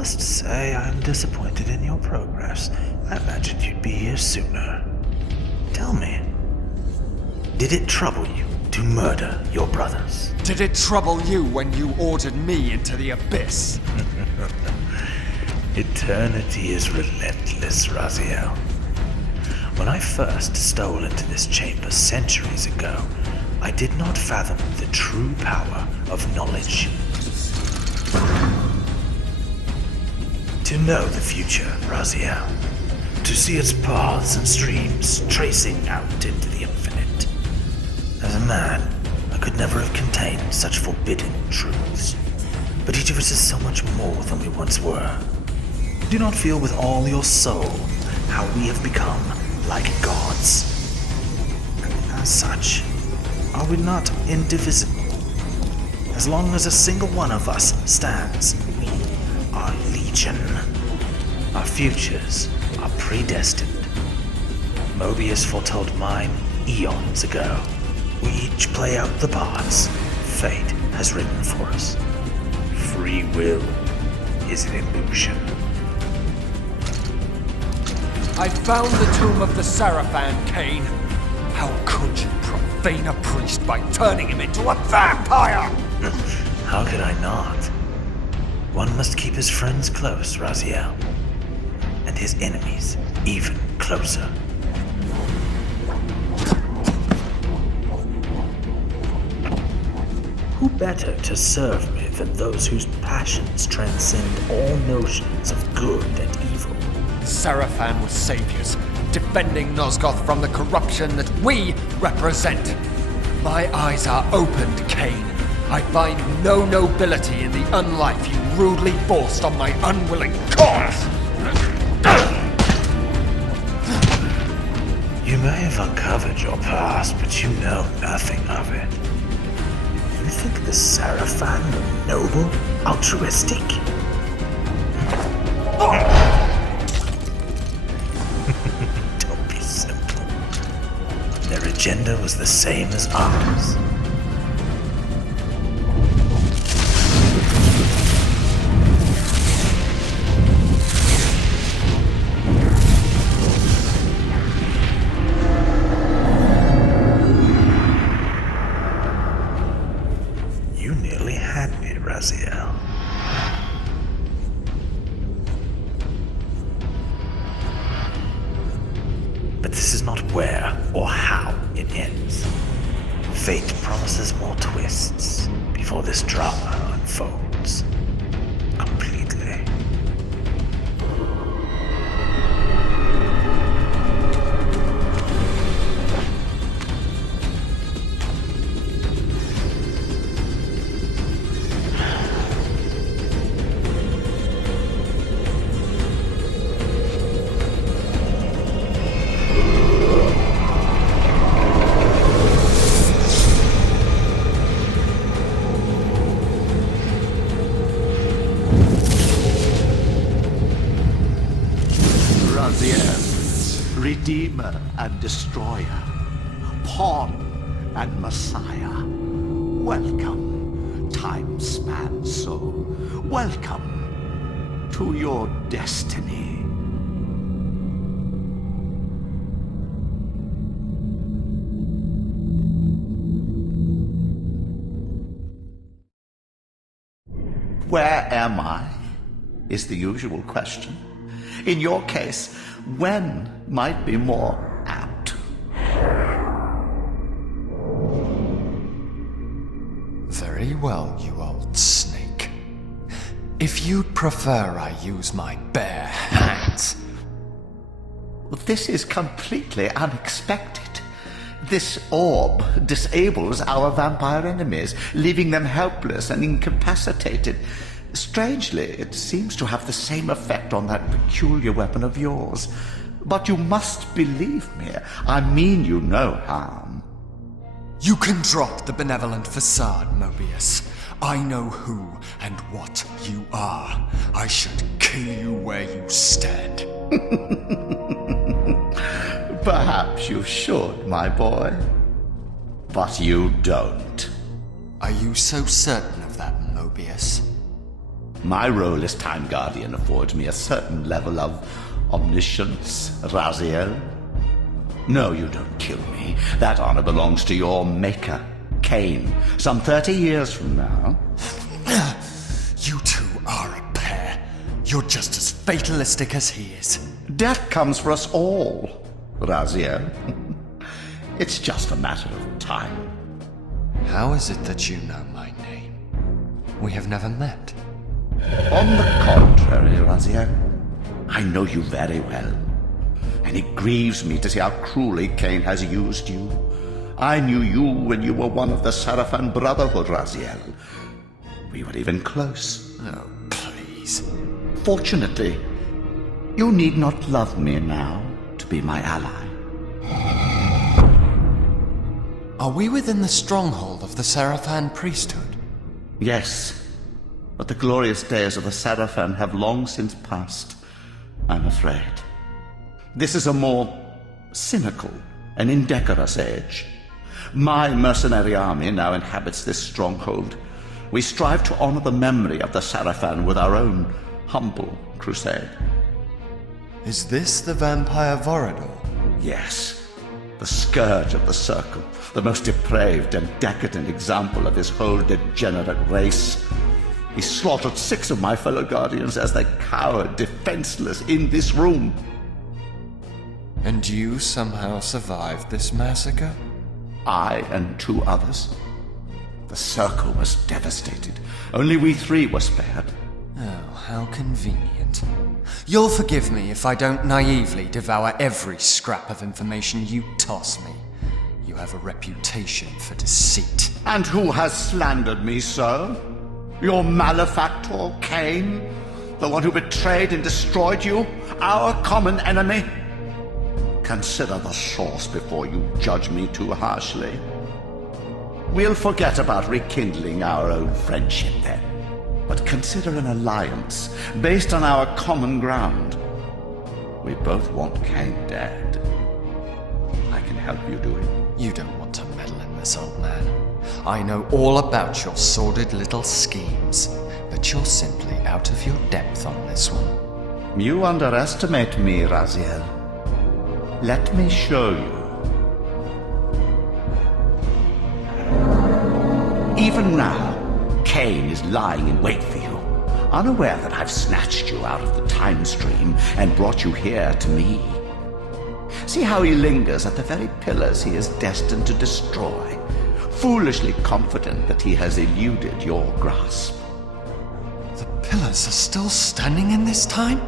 must say I'm disappointed in your progress. I imagined you'd be here sooner. Tell me, did it trouble you to murder your brothers? Did it trouble you when you ordered me into the abyss? Eternity is relentless, Raziel. When I first stole into this chamber centuries ago, I did not fathom the true power of knowledge. To know the future, Raziel. To see its paths and streams tracing out into the infinite. As a man, I could never have contained such forbidden truths. But each of us is so much more than we once were. Do not feel with all your soul how we have become like gods. And as such, are we not indivisible? As long as a single one of us stands, we are legion. Our futures are predestined. Mobius foretold mine eons ago. We each play out the parts fate has written for us. Free will is an illusion. I found the tomb of the Seraphan, Kain. How could you profane a priest by turning him into a vampire? How could I not? One must keep his friends close, Raziel. And his enemies even closer. Who better to serve me than those whose passions transcend all notions of good and evil? The Seraphan were saviors, defending Nosgoth from the corruption that we represent. My eyes are opened, Kain. I find no nobility in the unlife you rudely forced on my unwilling cause. You may have uncovered your past, but you know nothing of it. You think the Seraphan were noble, altruistic? Don't be simple. Their agenda was the same as ours. You nearly had me, Raziel. But this is not where or how it ends. Fate promises more twists before this drama unfolds completely. Redeemer and Destroyer, Pawn and Messiah. Welcome, time-span soul. Welcome to your destiny. Where am I? Is the usual question. In your case, when might be more apt. Very well, you old snake. If you'd prefer I use my bare hands. This is completely unexpected. This orb disables our vampire enemies, leaving them helpless and incapacitated. Strangely, it seems to have the same effect on that peculiar weapon of yours. But you must believe me. I mean you no harm. You can drop the benevolent facade, Mobius. I know who and what you are. I should kill you where you stand. Perhaps you should, my boy. But you don't. Are you so certain of that, Mobius? My role as Time Guardian affords me a certain level of omniscience, Raziel. No, you don't kill me. That honor belongs to your maker, Kain. Some 30 years from now. You two are a pair. You're just as fatalistic as he is. Death comes for us all, Raziel. It's just a matter of time. How is it that you know my name? We have never met. On the contrary, Raziel, I know you very well. And it grieves me to see how cruelly Kain has used you. I knew you when you were one of the Sarafan Brotherhood, Raziel. We were even close. Oh, please. Fortunately, you need not love me now to be my ally. Are we within the stronghold of the Sarafan priesthood? Yes, but the glorious days of the Sarafan have long since passed, I'm afraid. This is a more cynical and indecorous age. My mercenary army now inhabits this stronghold. We strive to honor the memory of the Sarafan with our own humble crusade. Is this the vampire Vorador? Yes, the scourge of the Circle, the most depraved and decadent example of his whole degenerate race. He slaughtered 6 of my fellow Guardians as they cowered defenseless in this room. And you somehow survived this massacre? I and 2 others. The Circle was devastated. Only we 3 were spared. Oh, how convenient. You'll forgive me if I don't naively devour every scrap of information you toss me. You have a reputation for deceit. And who has slandered me so? Your malefactor, Kain? The one who betrayed and destroyed you? Our common enemy? Consider the source before you judge me too harshly. We'll forget about rekindling our old friendship then. But consider an alliance based on our common ground. We both want Kain dead. I can help you do it. You don't want to meddle in this, old man. I know all about your sordid little schemes, but you're simply out of your depth on this one. You underestimate me, Raziel. Let me show you. Even now, Kain is lying in wait for you, unaware that I've snatched you out of the time stream and brought you here to me. See how he lingers at the very pillars he is destined to destroy, foolishly confident that he has eluded your grasp. The pillars are still standing in this time?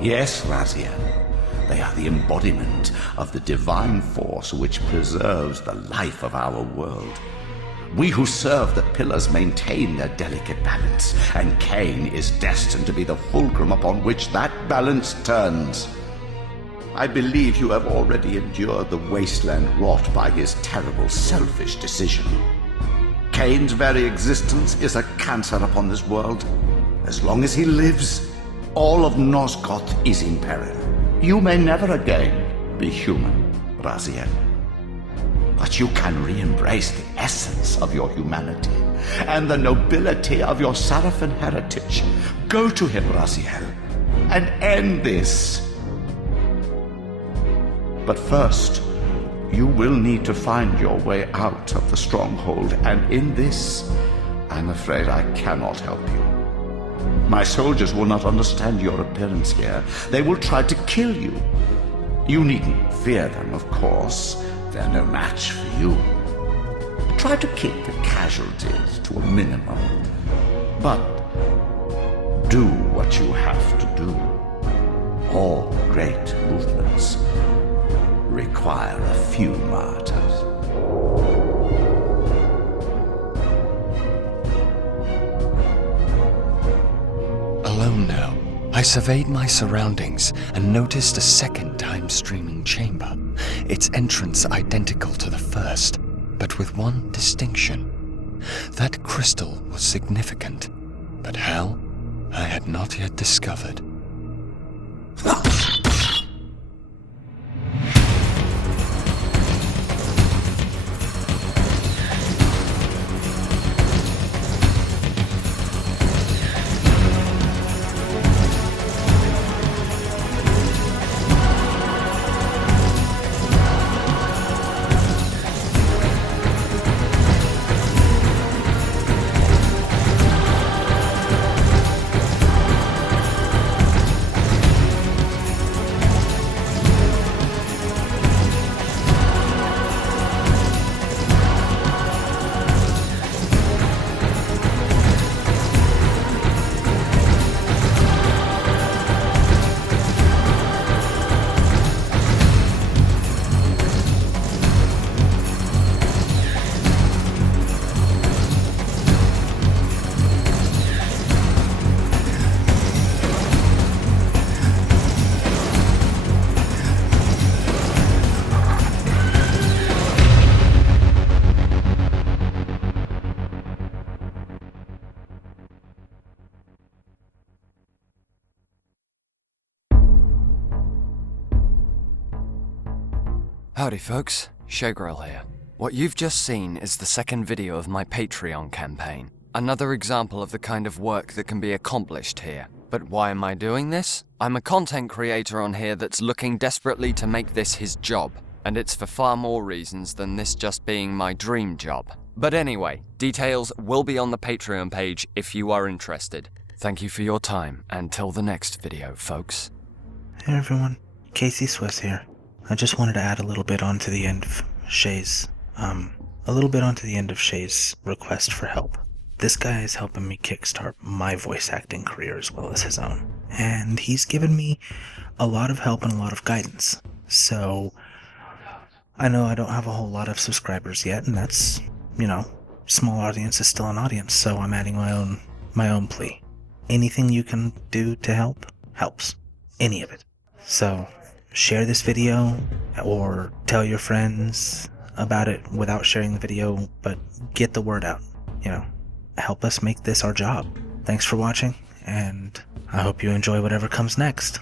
Yes, Raziel. They are the embodiment of the divine force which preserves the life of our world. We who serve the pillars maintain their delicate balance, and Kain is destined to be the fulcrum upon which that balance turns. I believe you have already endured the wasteland wrought by his terrible, selfish decision. Kain's very existence is a cancer upon this world. As long as he lives, all of Nosgoth is in peril. You may never again be human, Raziel. But you can re-embrace the essence of your humanity and the nobility of your Sarafan heritage. Go to him, Raziel, and end this. But first, you will need to find your way out of the stronghold, and in this, I'm afraid I cannot help you. My soldiers will not understand your appearance here. They will try to kill you. You needn't fear them, of course. They're no match for you. Try to keep the casualties to a minimum. But do what you have to do. All great movements require a few martyrs. Alone now, I surveyed my surroundings and noticed a second time-streaming chamber. Its entrance identical to the first, but with one distinction. That crystal was significant, but how, I had not yet discovered. Howdy folks, SheyGrell here. What you've just seen is the second video of my Patreon campaign. Another example of the kind of work that can be accomplished here. But why am I doing this? I'm a content creator on here that's looking desperately to make this his job. And it's for far more reasons than this just being my dream job. But anyway, details will be on the Patreon page if you are interested. Thank you for your time. Until the next video, folks. Hey everyone, Casey Swiss here. I just wanted to add a little bit onto the end of Shey's request for help. This guy is helping me kickstart my voice acting career as well as his own. And he's given me a lot of help and a lot of guidance. So, I know I don't have a whole lot of subscribers yet, and that's, small audience is still an audience, so I'm adding my own plea. Anything you can do to help, helps. Any of it. So, share this video, or tell your friends about it without sharing the video, but get the word out, help us make this our job. Thanks for watching, and I hope you enjoy whatever comes next.